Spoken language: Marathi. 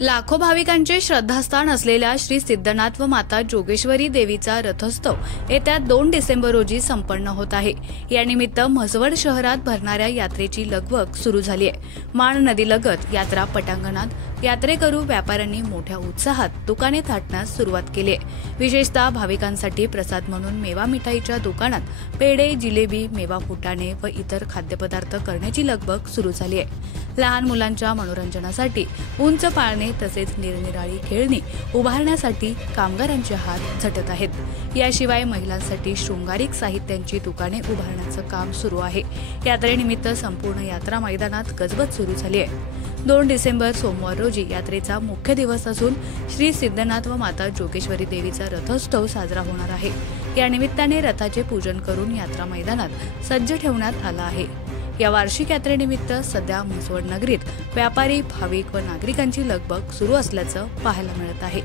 लाखो भाविकांचे श्रद्धास्थान असलेल्या श्री सिद्धनाथ व माता जोगेश्वरी देवीचा रथोत्सव येत्या 2 डिसेंबर रोजी संपन्न होत आहे। यानिमित्त म्हसवड शहरात भरणाऱ्या यात्रेची लगबग सुरू झाली आहे। माण नदीलगत यात्रा पटांगणात यात्रेकरू व्यापाऱ्यांनी मोठ्या उत्साहात दुकाने थाटण्यास सुरुवात केली आहे। विशेषतः भाविकांसाठी प्रसाद म्हणून मेवा मिठाईच्या दुकानात पेढे, जिलेबी, मेवा फुटाणे व इतर खाद्यपदार्थ करण्याची लगबग सुरू झाली आहे। लहान मुलांच्या मनोरंजनासाठी उंच पाळणे तसेच निरनिराळी खेळणी उभारण्यासाठी कामगारांचे हात झटत आहेत। याशिवाय महिलांसाठी शृंगारिक साहित्यांची दुकाने उभारण्याचं काम सुरू आहे। यात्रेनिमित्त संपूर्ण यात्रा मैदानात गजबज सुरू झाली आहे। 2 डिसेंबर सोमवार रोजी यात्रेचा मुख्य दिवस असून श्री सिद्धनाथ व माता जोगेश्वरी देवीचा रथोत्सव साजरा होणार आहे। या निमित्ताने रथाचे पूजन करून यात्रा मैदानात सज्ज ठेवण्यात आला आहे। या वार्षिक यात्रेनिमित्त सध्या म्हसवड नगरीत व्यापारी, भाविक व नागरिकांची लगबग सुरू असल्याचं पाहायला मिळत आहे।